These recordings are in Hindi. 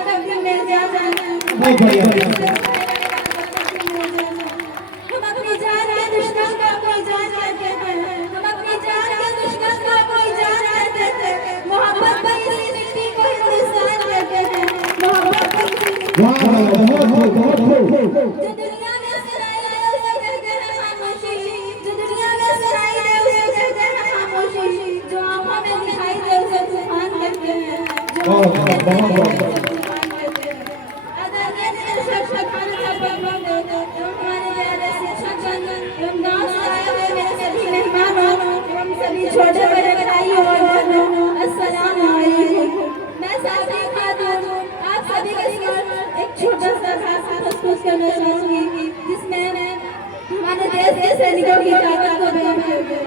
बहुत बढ़िया। हम अपनी जान के दुश्मन को अपनी जान कहते हैं, हम अपनी जान के दुश्मन को अपनी जान कहते हैं, मोहब्बत पर इसी मिट्टी को हिंदुस्तान कहते हैं, मोहब्बत पर जो दुनिया में सराय है उसे कहते हैं खामोशी, जो दुनिया में सराय है उसे कहते हैं खामोशी, जो आंखों में दिखाई दे उसे तूफान कहते हैं, जो आंखों में दिखाई दे उसे तूफान कहते हैं। आदरणीय शख्स खान साहब हमारे प्यारे शिक्षक एवं गाँव से आए हुए मेरे सभी मेहमानों एवं सभी छोटे बड़े भाइयों और बहनों, अस्सलाम वालेकुम। मैं साथी खातून आप सभी के साथ एक छोटा सा भाषण प्रस्तुत करना चाहूंगी जिसमें हमारे देश के सैनिकों की ताकत को बयान करूंगी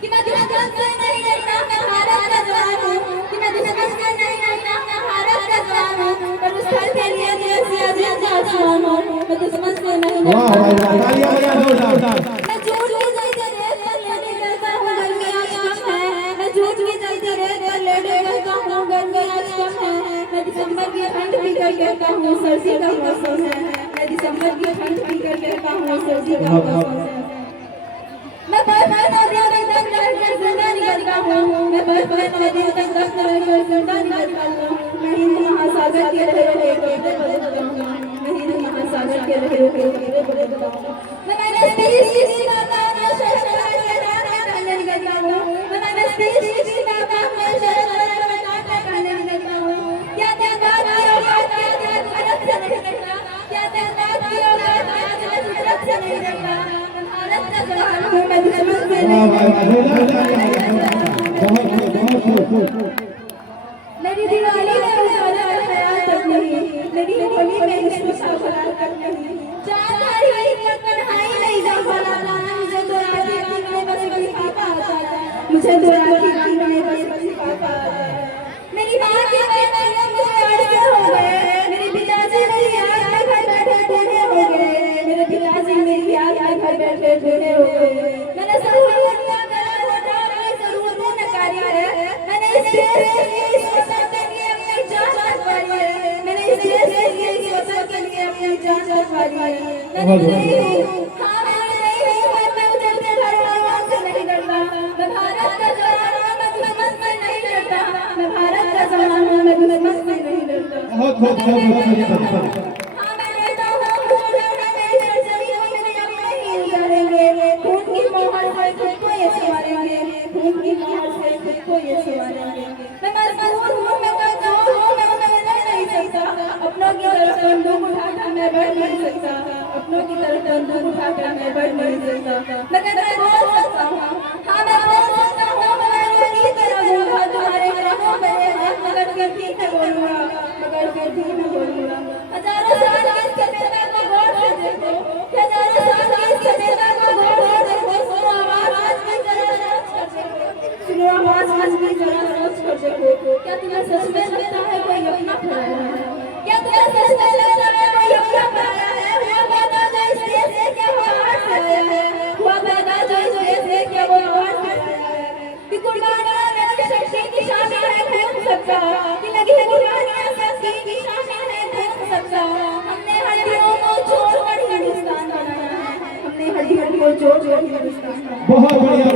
कि मैं दुश्मन से नहीं डरता, मैं भारत का जवान हूँ, कि मैं दुश्मन से नहीं डरता, मैं भारत का जवान हूँ, मैं उस स्थल के लिए देश से आजाद जासूस हूँ, मैं दुश्मन से नहीं डरता। मैं झूठ की जल्दी रेत पर लेने डरता हूँ, गर्मी आज कम है, मैं झूठ की जल्दी रेत पर लेने डरता हूँ, गर्मी आज कम है, मैं दिसंबर की ठंड पीकर कहता हूँ सर्दी का मौसम है, मैं दिसंबर की ठंड पीकर कहता हूँ सर्दी का मौसम है। मैं बर्फानी नदियों तक रहकर जिंदा निकलता हूँ, मैं बर्फानी नदियों तक रहकर जिंदा निकलता हूँ, मैं हिंद महासागर के लहरों को बदलता हूँ, मैं हिंद महासागर के लहरों को बदलता हूँ। मैं मैंने स्पीच का काम में शर्त करने निकलता हूँ, मैं स्पीच का काम में शर्त करने निकलता हूँ। क्या त्याग किया क्या त्याग भारत से नहीं डरता, क्या त्याग किया भारत से नहीं डरता, भारत का जवान हूँ, मैं दुश्मन से नहीं मेरी दिवाली में उजाला ख्याल तक नहीं, मेरी होली में विश्व का भला तक नहीं, चार तारीख तक कन्हाई नहीं जा पाना, मुझे तो राखी बांधने बस वजीफा आता है, मुझे तो राखी बांधने बस वजीफा आता है। मेरी माँ के कहने मुझे अड़के हो गए, मेरे पिताजी मेरी याद में घर बैठे बूढ़े हो गए, मेरे पिताजी मेरी याद में घर बैठे बूढ़े हो गए। मैंने सहूलियत का होता मैंने जरूरतें नकारी है, मैंने इस देश के लिए इस वतन के लिए अपनी जान लगा है, मैंने इस देश के लिए इस वतन के लिए अपनी जान लगा है। मैं नहीं हूँ, हाँ मैं नहीं हूँ, मैं उजड़ते घर वालों से नहीं डरता, मैं भारत का जवान हूँ, मैं दुश्मन से नहीं डरता, मैं भारत का जवान हूँ, मैं दुश्मन से नहीं डरता। बहुत बहुत बहुत हाँ मैं डरता हूँ, मुझे डरना मेरी सर्जरी में मेरे अपने ही करेंगे, खून की मोहर से खुद को ये सवारेंगे, खून की मोहर से खुद को ये सवारेंगे। मैं मजबूर हूँ, मैं कमजोर हूँ, मैं उन्हें लड़ नहीं सकता, अपनों की तरफ बंदूक उठाकर मैं बढ़ नहीं सकता, अपनों की तरफ बंदूक उठाकर मैं बढ़ नहीं सकता। मगर मैं बोल सकता हूँ, हाँ मैं बोल सकता हूँ, मगर मेरी तरह बोलूँगा तुम्हारे कानों में, मगर फिर भी मैं बोलूँगा, मगर फिर भी मैं बोलूँगा। हजारों साल की इस सभ्यता को गौर से देखो, हजारों साल की इस सभ्यता को गौर से देखो, सुनो आवाज आज भी जरा सोच कर देखो, सुनो आवाज आज भी जरा सोच कर देखो, क्या तुम्हें सच में लगता है कोई अपना पराया है? क्या तुम्हें सच में लगता है कोई अपना पराया है? हुआ पैदा जो इस देश से क्या वो बाहर से आया है? हुआ पैदा जो इस देश से क्या वो बाहर से आया है? कि कुर्बानियां लगी शक्ति की शामिल है घूम सकता, कि लगी कुर्बानियां शक्ति की शामिल है घूम सकता। हमने हड्डियों को जोड़कर हिंदुस्तान बनाया है, हमने हड्डियों को जोड़कर हिंदुस्तान बनाया है। बहुत बढ़िया।